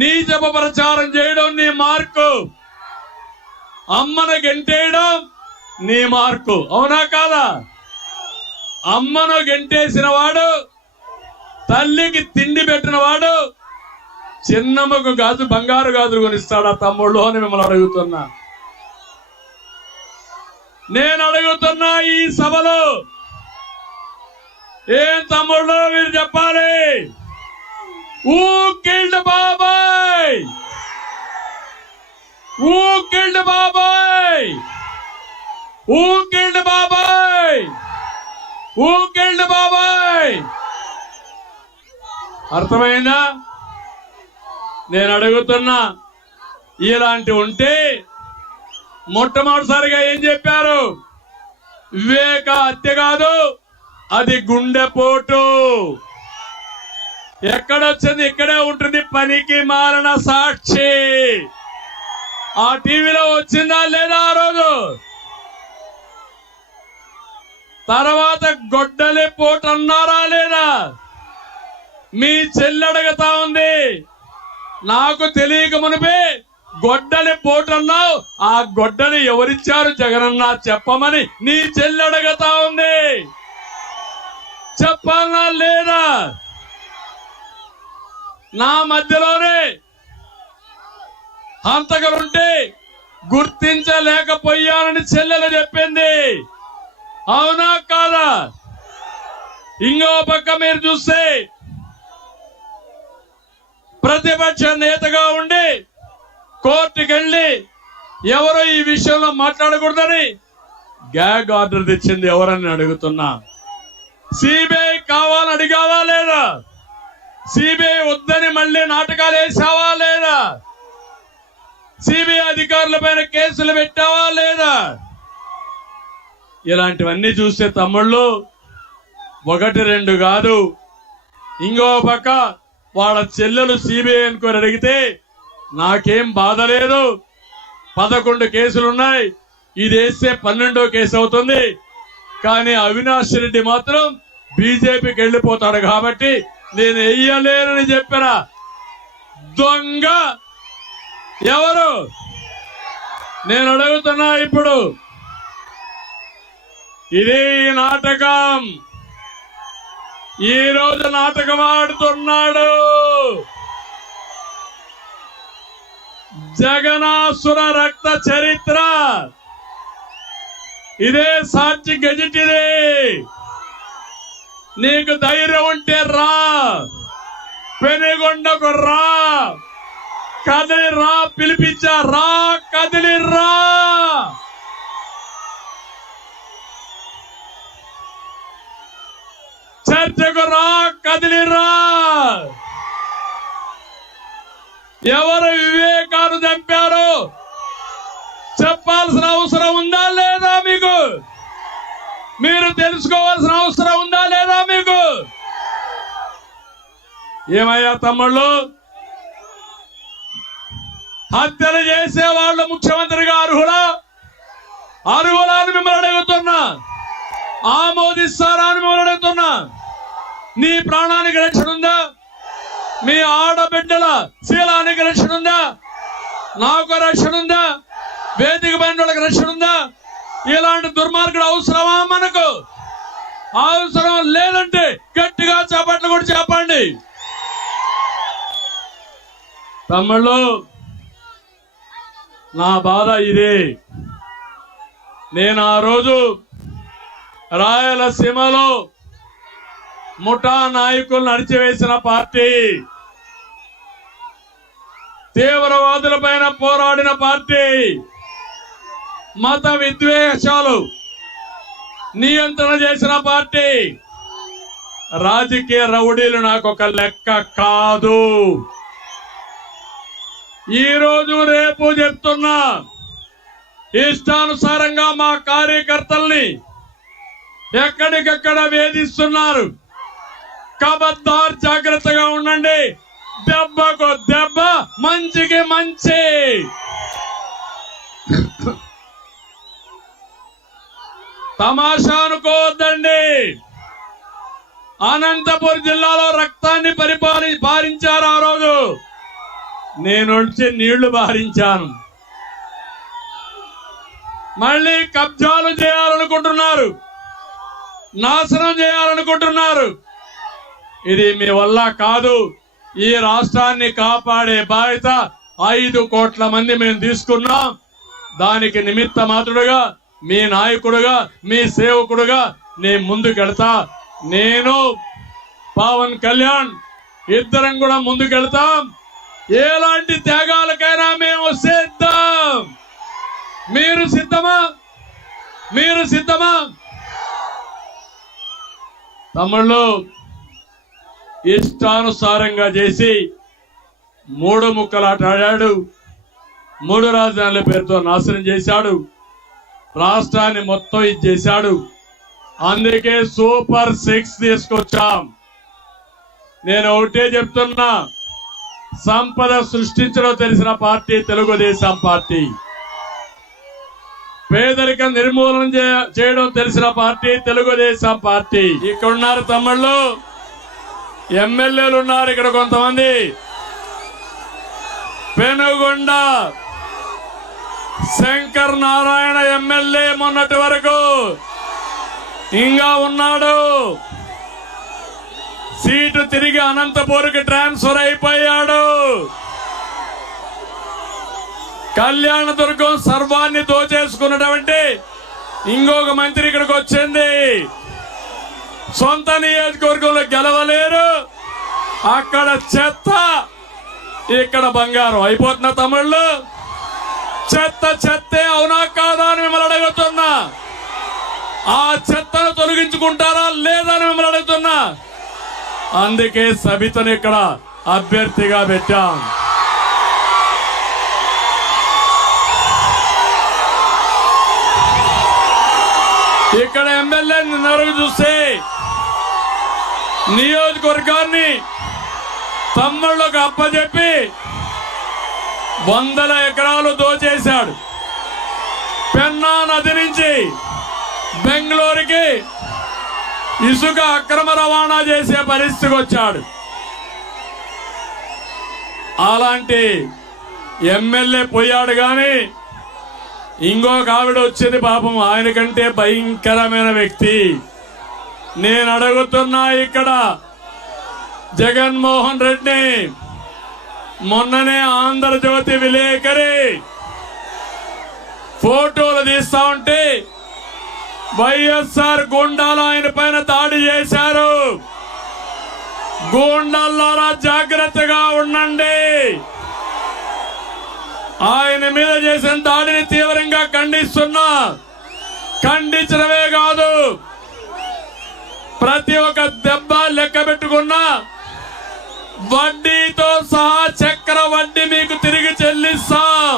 నీచపు ప్రచారం చేయడం నీ మార్కు. అమ్మను గెంటేయడం నీ మార్కు. అవునా కాదా? అమ్మను గెంటేసిన వాడు, తల్లికి తిండి పెట్టిన వాడు చిన్నమ్మకు బంగారు గాజులు కొనిస్తాడా తమ్ముళ్ళు అని మిమ్మల్ని అడుగుతున్నా. నేను అడుగుతున్నా ఈ సభలో, ఏం తమ్ముళ్ళు మీరు చెప్పాలి? Who killed బాబాయ్? Who killed బాబాయ్? Who killed బాబాయ్? Who killed బాబాయ్? అర్థమైందా? నేను అడుగుతున్నా, ఇలాంటి ఉంటే మొట్టమొదటిసారిగా ఏం చెప్పారు? వివేక హత్య కాదు, అది గుండెపోటు. ఎక్కడొచ్చింది? ఇక్కడే ఉంటుంది. పనికి మాలిన సాక్షి ఆ టీవీలో వచ్చిందా లేదా ఆ రోజు? తర్వాత గొడ్డలి పోటు అన్నారా లేదా? మీ చెల్లి అడుగుతా ఉంది, నాకు తెలియక మునిపే గొడ్డలి పోటు అన్నావు, ఆ గొడ్డలి ఎవరిచ్చారు జగనన్న చెప్పమని నీ చెల్లి అడుగుతా ఉంది. చెప్పాలనా లేదా? నా మధ్యలోనే హంతకులుంటే గుర్తించలేకపోయానని చెల్లెలు చెప్పింది. అవునా కాదా? ఇంకో పక్క మీరు చూస్తే ప్రతిపక్ష నేతగా ఉండి కోర్టుకెళ్ళి ఎవరో ఈ విషయంలో మాట్లాడకూడదని గ్యాగ్ ఆర్డర్ తెచ్చింది ఎవరని అడుగుతున్నా. సిబిఐ కావాలని అడిగావా లేదా? సిబిఐ వద్దని మళ్ళీ నాటకాలు వేసావా లేదా? సిబిఐ అధికారుల పైన కేసులు పెట్టావా లేదా? ఇలాంటివన్నీ చూస్తే తమ్ముళ్ళు 1-2 కాదు. ఇంకో పక్క వాళ్ళ చెల్లెలు సిబిఐ అనుకొని అడిగితే నాకేం బాధ లేదు, 11 కేసులున్నాయి, ఇది వేస్తే 12వ కేసు అవుతుంది. కానీ అవినాష్ రెడ్డి మాత్రం బీజేపీకి వెళ్ళిపోతాడు కాబట్టి నేను వెయ్యలేనని చెప్పిన దొంగ ఎవరు? నేను అడుగుతున్నా ఇప్పుడు. ఇదే నాటకం. ఈ రోజు నాటకం ఆడుతున్నాడు. జగనాసుర రక్త చరిత్ర ఇదే సాక్షి గెజిట్. ఇదే నీకు ధైర్యం ఉంటే రా, పెనుగొండకు రా, కదిలి రా, పిలిపించా రా, కదిలి రా. చర్చకు రా, కదిలి రా. ఎవరు వివేకాన్ని చంపారు చెప్పాల్సిన అవసరం ఉందా లేదా మీకు? మీరు తెలుసుకోవాల్సిన అవసరం ఉందా లేదా మీకు? ఏమయ్యా తమ్ముళ్ళు, హత్యలు చేసే వాళ్ళు ముఖ్యమంత్రిగా అర్హులా? అర్హులా అని మిమ్మల్ని అడుగుతున్నా. ఆమోదిస్తారా అని మిమ్మల్ని అడుగుతున్నా. నీ ప్రాణానికి రక్షణ ఉందా? మీ ఆడబిడ్డల శీలానికి రక్షణ ఉందా? నాకు రక్షణ ఉందా? వేదిక పైన రక్షణ ఉందా? ఇలాంటి దుర్మార్గుడు అవసరమా మనకు? అవసరం లేదంటే గట్టిగా చప్పట్లు కూడా చెప్పండి. తమ్ముళ్ళు, నా బాధ ఇదే. నేను ఆ రోజు రాయలసీమలో ముఠా నాయకులను అణిచివేసిన పార్టీ, తీవ్రవాదుల పైన పోరాడిన పార్టీ, మత విద్వేషాలు నియంత్రణ చేసిన పార్టీ. రాజకీయ రౌడీలు నాకు ఒక లెక్క కాదు. ఈ రోజు రేపు చెప్తున్నా, ఇష్టానుసారంగా మా కార్యకర్తల్ని ఎక్కడికక్కడ వేధిస్తున్నారు. ఖబర్దార్, జాగ్రత్తగా ఉండండి. దెబ్బకు దెబ్బ, మంచికి మంచి. తమాషా అనుకోవద్దండి. అనంతపురం జిల్లాలో రక్తాన్ని బారించారు ఆ రోజు. నేను వచ్చి నీళ్లు బారించాను. మళ్ళీ కబ్జాలు చేయాలనుకుంటున్నారు, నాశనం చేయాలనుకుంటున్నారు. ఇది మీ వల్ల కాదు. ఈ రాష్ట్రాన్ని కాపాడే బాధ్యత 5 కోట్ల మంది మేము తీసుకున్నాం. దానికి నిమిత్త మాత్రుడుగా, మీ నాయకుడుగా, మీ సేవకుడుగా నేను ముందుకెళ్తా. నేను పవన్ కళ్యాణ్ ఇద్దరం కూడా ముందుకెళ్తాం. ఎలాంటి త్యాగాలకైనా మేము సిద్ధం. మీరు సిద్ధమా? మీరు సిద్ధమా? తమ్ముళ్ళు, ఇష్టానుసారంగా చేసి 3 ముక్కలాట ఆడాడు. 3 రాజధానుల పేరుతో నాశనం చేశాడు. రాష్ట్రాన్ని మొత్తం ఇచ్చేశాడు. అందుకే సూపర్ 6 తీసుకొచ్చాం. నేను ఒకటే చెప్తున్నా, సంపద సృష్టించడం తెలిసిన పార్టీ తెలుగుదేశం పార్టీ. పేదరికం నిర్మూలన చేయడం తెలిసిన పార్టీ తెలుగుదేశం పార్టీ. ఇక్కడ ఉన్నారు తమ్ముళ్ళు, ఎమ్మెల్యేలు ఉన్నారు ఇక్కడ కొంతమంది. పెనుగొండ శంకర్ నారాయణ ఎమ్మెల్యే మొన్నటి వరకు ఇంకా ఉన్నాడు. సీటు తిరిగి అనంతపూర్కి ట్రాన్స్ఫర్ అయిపోయాడు. కళ్యాణదుర్గం సర్వాన్ని దోచేసుకున్నటువంటి ఇంకొక మంత్రి ఇక్కడికి వచ్చింది. సొంత నియోజకవర్గంలో గెలవలేరు. అక్కడ చెత్త, ఇక్కడ బంగారం అయిపోతున్న తమ్ముళ్ళు. చెత్త చెత్తే, అవునా కాదా అని మిమ్మల్ని అడుగుతున్నా. ఆ చెత్తను తొలగించుకుంటారా లేదా అని మిమ్మల్ని అడుగుతున్నా. అందుకే సబితను ఇక్కడ అభ్యర్థిగా పెట్టాం. ఇక్కడ ఎమ్మెల్యే నిన్నరకు చూస్తే నియోజకవర్గాన్ని తమ్ముళ్ళకు అప్పచెప్పి 100 ఎకరాలు దోచేశాడు. పెన్నా నది నుంచి బెంగళూరుకి ఇసుక అక్రమ రవాణా చేసే పరిస్థితికి వచ్చాడు. అలాంటి ఎమ్మెల్యే పోయాడు కానీ ఇంకొక ఆవిడ వచ్చింది. పాపం ఆయన కంటే భయంకరమైన వ్యక్తి. నేను అడుగుతున్నా, ఇక్కడ జగన్మోహన్ రెడ్డి మొన్ననే ఆంధ్రజ్యోతి విలేకరి ఫోటోలు తీస్తా ఉంటే వైఎస్ఆర్ గూండాలు ఆయన పైన దాడి చేశారు. గూండాల్లారా జాగ్రత్తగా ఉండండి. ఆయన మీద చేసిన దాడిని తీవ్రంగా ఖండిస్తున్నా. ఖండించడమే కాదు, ప్రతి ఒక్క దెబ్బ లెక్క పెట్టుకున్నా వడ్డీతో సహా చక్ర వడ్డీ మీకు తిరిగి చెల్లిస్తాం.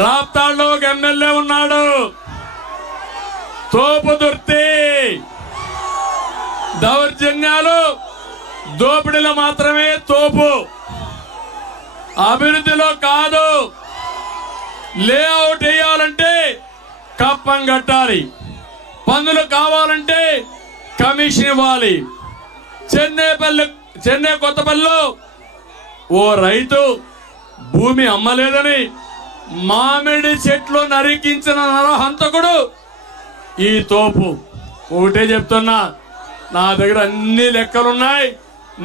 రాప్తాడులో ఒక ఎమ్మెల్యే ఉన్నాడు, తోపు దుర్తి. దౌర్జన్యాలు దోపిడీలో మాత్రమే తోపు, అభివృద్ధిలో కాదు. లేఅవుట్ వేయాలంటే కప్పం కట్టాలి, పన్నులు కావాలంటే కమిషన్ ఇవ్వాలి. చెన్నై కొత్తపల్లిలో ఓ రైతు భూమి అమ్మలేదని మామిడి చెట్లు నరికించిన నరహంతకుడు ఈ తోపు. ఒకటే చెప్తున్నా, నా దగ్గర అన్ని లెక్కలున్నాయి,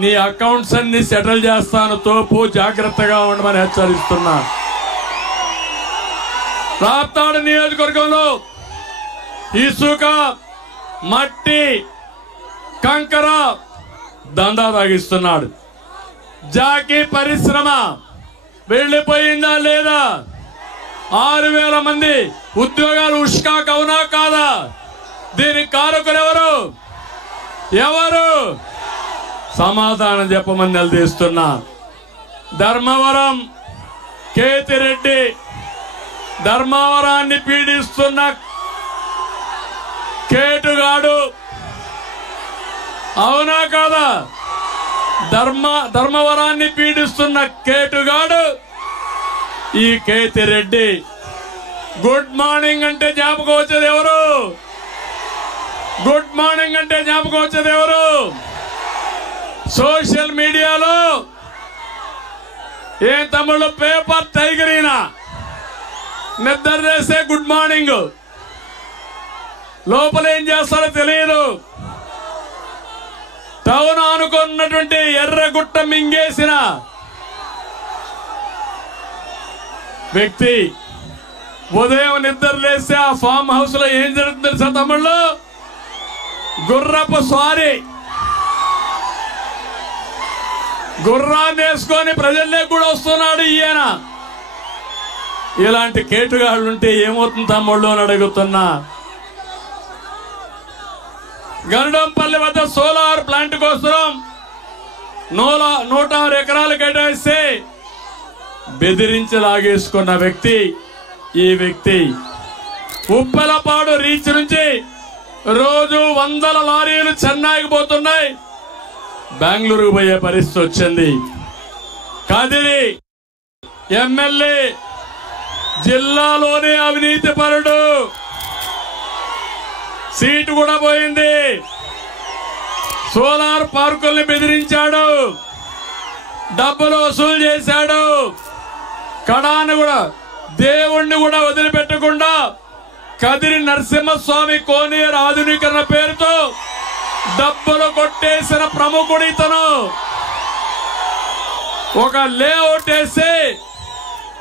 నీ అకౌంట్స్ అన్ని సెటిల్ చేస్తాను. తోపు జాగ్రత్తగా ఉండమని హెచ్చరిస్తున్నా. రాప్తాడు నియోజకవర్గంలో ఇసుక, మట్టి, కంకర దందా తాగిస్తున్నాడు. జాకీ పరిశ్రమ వెళ్ళిపోయిందా లేదా? 6,000 మంది ఉద్యోగాలు ఉష్కాకు అవునా కాదా? దీనికి కారకులు ఎవరు? సమాధానం చెప్పమని నిలదీస్తున్నా. ధర్మవరం కేతిరెడ్డి, ధర్మవరాన్ని పీడిస్తున్న కేటుగాడు అవునా కాదా? ధర్మవరాన్ని పీడిస్తున్న కేటుగాడు ఈ కేతిరెడ్డి. గుడ్ మార్నింగ్ అంటే జ్ఞాపకం వచ్చేది ఎవరు? గుడ్ మార్నింగ్ అంటే జ్ఞాపకం వచ్చేది ఎవరు? సోషల్ మీడియాలో ఏం తమ్ముళ్ళు పేపర్ టైగరీనా? నిద్ర చేస్తే గుడ్ మార్నింగ్, లోపల ఏం చేస్తాడో తెలియదు. టౌన్ అనుకున్నటువంటి ఎర్రగుట్ట మింగేసిన వ్యక్తి ఉదయం నిద్ర లేస్తే ఆ ఫామ్ హౌస్ లో ఏం జరుగుతుంది తెలుసా తమ్ముళ్ళు? గుర్రపు స్వారీ. గుర్రాన్ని వేసుకొని ప్రజల్లోకి కూడా వస్తున్నాడు ఈయన. ఇలాంటి కేటుగాళ్ళు ఉంటే ఏమవుతుంది తమ్ముళ్ళు అని అడుగుతున్నా. గరుడంపల్లి వద్ద సోలార్ ప్లాంట్ కోసం 106 ఎకరాలు కేటాయిస్తే బెదిరించి లాగేసుకున్న వ్యక్తి ఈ వ్యక్తి. ఉప్పలపాడు రీచ్ నుంచి రోజు 100 లారీలు చెన్నైకి పోతున్నాయి, బెంగళూరుకు పోయే పరిస్థితి వచ్చింది. కదిరి ఎమ్మెల్యే జిల్లాలోనే అవినీతి పరుడు, సీటు కూడా పోయింది. సోలార్ పార్కుల్ని బెదిరించాడు, డబ్బులు వసూలు చేశాడు. కడాను కూడా దేవుణ్ణి కూడా వదిలిపెట్టకుండా కదిరి నరసింహస్వామి కోనేరు ఆధునీకరణ పేరుతో డబ్బులు కొట్టేసిన ప్రముఖుడు ఇతను. ఒక లేఅవుట్ వేసి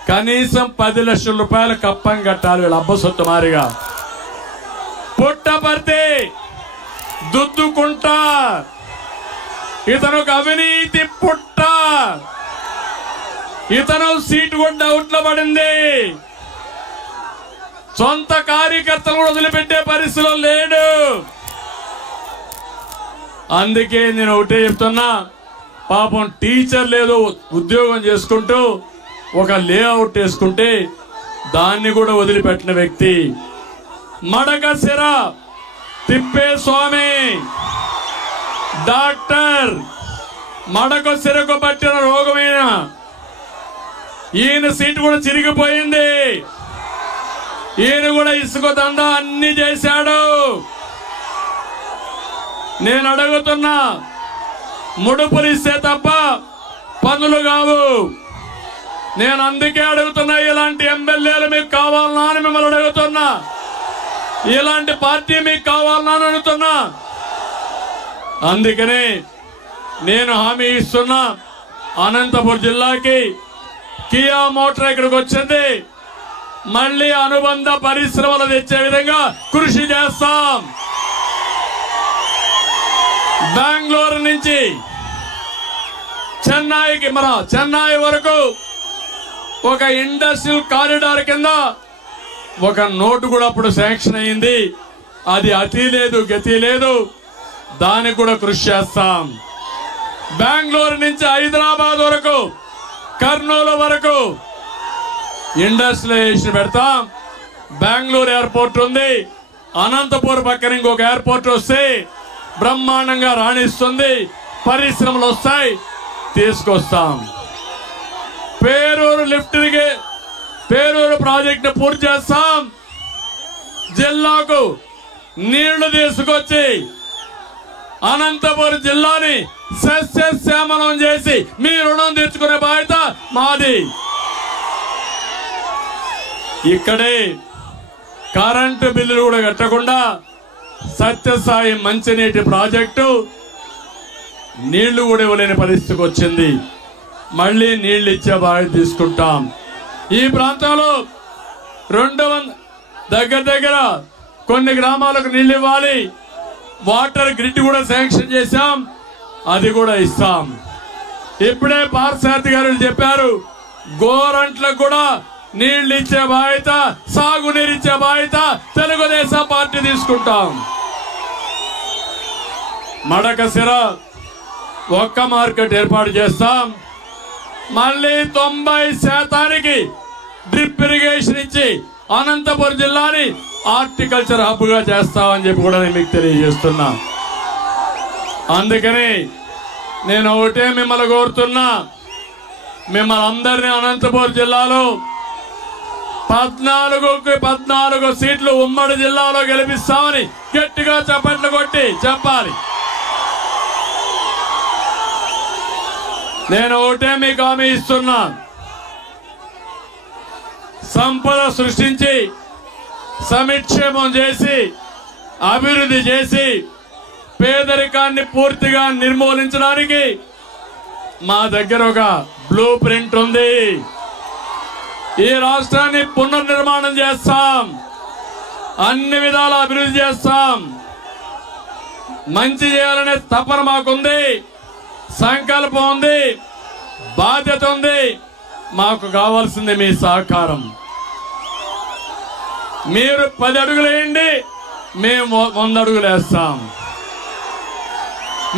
కనీసం 10 లక్షల రూపాయలు కప్పం కట్టాలి వీళ్ళు అబ్బసొత్తు మారిగా. పుట్టపర్తి దుద్దుకుంట ఇతను ఒక అవినీతి పుట్ట. ఇతను సీటు కూడా డౌట్లో పడింది. సొంత కార్యకర్తలు కూడా వదిలిపెట్టే పరిస్థితిలో లేడు. అందుకే నేను ఒకటే చెప్తున్నా, పాపం టీచర్ లేదు ఉద్యోగం చేసుకుంటూ ఒక లేఅవుట్ వేసుకుంటే దాన్ని కూడా వదిలిపెట్టిన వ్యక్తి. మడకశిర తిప్పేస్వామి డాక్టర్, మడకశిరకు పట్టిన రోగమైన ఈయన సీటు కూడా చిరిగిపోయింది. ఈయన కూడా ఇసుక దండ అన్ని చేశాడు. నేను అడుగుతున్నా, ముడుపులు ఇస్తే తప్ప పనులు కావు. నేను అందుకే అడుగుతున్నా, ఇలాంటి ఎమ్మెల్యేలు మీకు కావాలన్నా అని మిమ్మల్ని అడుగుతున్నా. ఇలాంటి పార్టీ మీకు కావాలన్నా అని అడుగుతున్నా. అందుకనే నేను హామీ ఇస్తున్నా, అనంతపురం జిల్లాకి కియా మోటార్ ఇక్కడికి వచ్చింది. మళ్ళీ అనుబంధ పరిశ్రమలు తెచ్చే విధంగా కృషి చేస్తాం. బెంగళూరు నుంచి చెన్నై వరకు ఒక ఇండస్ట్రియల్ కారిడార్ కింద ఒక నోటు కూడా అప్పుడు శాంక్షన్ అయింది. అది అతి లేదు గతి లేదు, దానికి కూడా కృషి చేస్తాం. బెంగళూరు నుంచి హైదరాబాద్ వరకు, కర్నూలు వరకు ఇండస్ట్రియలైజేషన్ పెడతాం. బెంగళూరు ఎయిర్పోర్ట్ ఉంది, అనంతపురం పక్కన ఇంకొక ఎయిర్పోర్ట్ వస్తే బ్రహ్మాండంగా రాణిస్తుంది. పరిశ్రమలు వస్తాయి, తీసుకొస్తాం. పేరూరు ప్రాజెక్ట్ పూర్తి చేస్తాం. జిల్లాకు నీళ్లు తీసుకొచ్చి అనంతపురం జిల్లాని సస్యశ్యామలం చేసి మీ రుణం తీర్చుకునే బాధ్యత మాది. ఇక్కడే కరెంటు బిల్లులు కూడా కట్టకుండా సత్యసాయి మంచినీటి ప్రాజెక్టు నీళ్లు కూడా ఇవ్వలేని పరిస్థితికి వచ్చింది. మళ్ళీ నీళ్లు ఇచ్చే బాధ్యత తీసుకుంటాం. ఈ ప్రాంతంలో 200 దగ్గర కొన్ని గ్రామాలకు నీళ్లు ఇవ్వాలి. వాటర్ గ్రిడ్ కూడా శాంక్షన్ చేశాం, అది కూడా ఇస్తాం. ఇప్పుడే పార్సారథి గారు చెప్పారు, గోరంట్లకు కూడా నీళ్లు ఇచ్చే బాధ్యత, సాగునీరు ఇచ్చే బాధ్యత తెలుగుదేశం పార్టీ తీసుకుంటాం. మడకసిర ఒక్క మార్కెట్ ఏర్పాటు చేస్తాం. మళ్ళీ 90% డ్రిప్ ఇరిగేషన్ ఇచ్చి అనంతపురం జిల్లాని హార్టికల్చర్ హబ్ గా చేస్తామని చెప్పి కూడా నేను మీకు తెలియజేస్తున్నా. అందుకని నేను ఒకటే మిమ్మల్ని కోరుతున్నా, మిమ్మల్ని అందరినీ అనంతపురం జిల్లాలో 14 సీట్లు ఉమ్మడి జిల్లాలో గెలిపిస్తామని గట్టిగా చప్పట్లు కొట్టి చెప్పాలి. నేను ఒకటే మీకు హామీ ఇస్తున్నా, సంపద సృష్టించి సమిక్షేమం చేసి అభివృద్ధి చేసి పేదరికాన్ని పూర్తిగా నిర్మూలించడానికి మా దగ్గర ఒక బ్లూ ప్రింట్ ఉంది. ఈ రాష్ట్రాన్ని పునర్నిర్మాణం చేస్తాం, అన్ని విధాల అభివృద్ధి చేస్తాం. మంచి చేయాలనే తపన మాకుంది, సంకల్పం ఉంది, బాధ్యత ఉంది. మాకు కావాల్సింది మీ సహకారం. మీరు 10 అడుగులు వేయండి, మేము 100 అడుగులు వేస్తాం.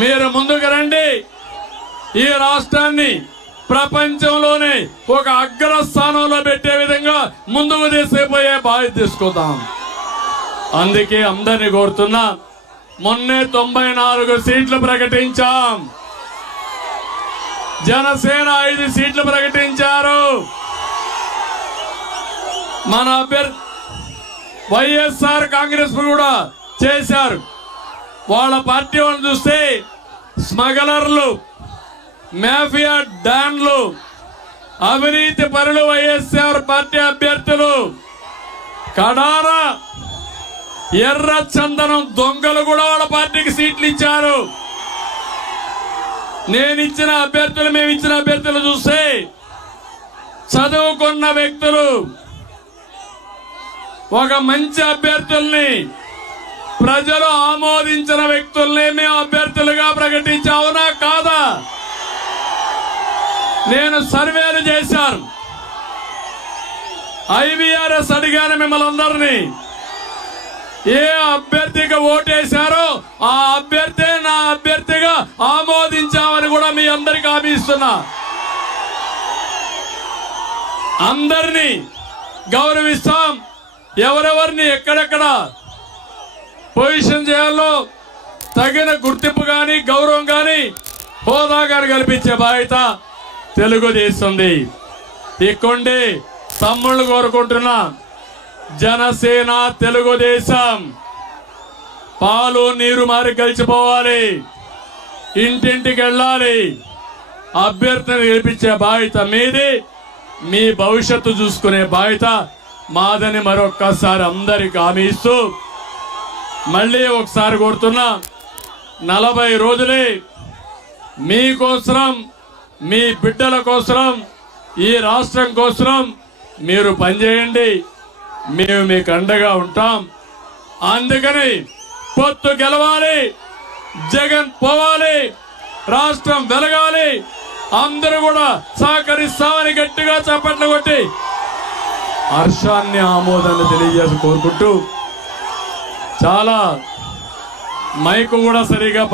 మీరు ముందుకు రండి, ఈ రాష్ట్రాన్ని ప్రపంచంలోనే ఒక అగ్రస్థానంలో పెట్టే విధంగా ముందుకు తీసుకుపోయే బాధ్యత తీసుకుందాం. అందుకే అందరినీ కోరుతున్నా, మొన్నే 94 సీట్లు ప్రకటించాం. జనసేన 5 సీట్లు ప్రకటించారు. మన అభ్యర్థి వైఎస్ఆర్ కాంగ్రెస్ కూడా చేశారు. వాళ్ళ పార్టీ వాళ్ళని చూస్తే స్మగలర్లు, మాఫియా డాన్లు, అవినీతి పరులు వైఎస్ఆర్ పార్టీ అభ్యర్థులు, కడార ఎర్ర చందనం దొంగలు కూడా వాళ్ళ పార్టీకి సీట్లు ఇచ్చారు. మేము ఇచ్చిన అభ్యర్థులు చూస్తే చదువుకున్న వ్యక్తులు, ఒక మంచి అభ్యర్థుల్ని, ప్రజలు ఆమోదించిన వ్యక్తుల్ని మేము అభ్యర్థులుగా ప్రకటించావునా కాదా? నేను సర్వేలు చేశాను, IVRS అడిగాను మిమ్మల్ని అందరినీ. ఏ అభ్యర్థికి ఓటేశారో ఆ అభ్యర్థి నా అభ్యర్థిగా ఆమోదించామని కూడా మీ అందరికీ హామీ ఇస్తున్నా. అందరినీ గౌరవిస్తాం. ఎవరెవరిని ఎక్కడెక్కడ పొజిషన్ చేయాలో తగిన గుర్తింపు గాని, గౌరవం గాని, హోదా గాని కల్పించే బాధ్యత తెలుగుదేశంది. ఇక్కండి తమ్ముళ్ళు కోరుకుంటున్నా, జనసేన తెలుగుదేశం పాలు నీరు మారి కలిసిపోవాలి, ఇంటింటికి వెళ్ళాలి, అభ్యర్థిని గెలిపించే బాధ్యత మీది, మీ భవిష్యత్తు చూసుకునే బాధ్యత మాదని మరొక్కసారి అందరికి హామీ ఇస్తూ మళ్ళీ ఒకసారి కోరుతున్నా, 40 రోజులే మీకోసం, మీ బిడ్డల కోసం, ఈ రాష్ట్రం కోసం మీరు పనిచేయండి, మేము మీకు అండగా ఉంటాం. అందుకని పొత్తు గెలవాలి, జగన్ పోవాలి, రాష్ట్రం వెలగాలి, అందరూ కూడా సహకరిస్తామని గట్టిగా చప్పట్లు కొట్టి హర్షాన్ని ఆమోదాన్ని తెలియజేసి కోరుకుంటూ, చాలా మైకు కూడా సరిగా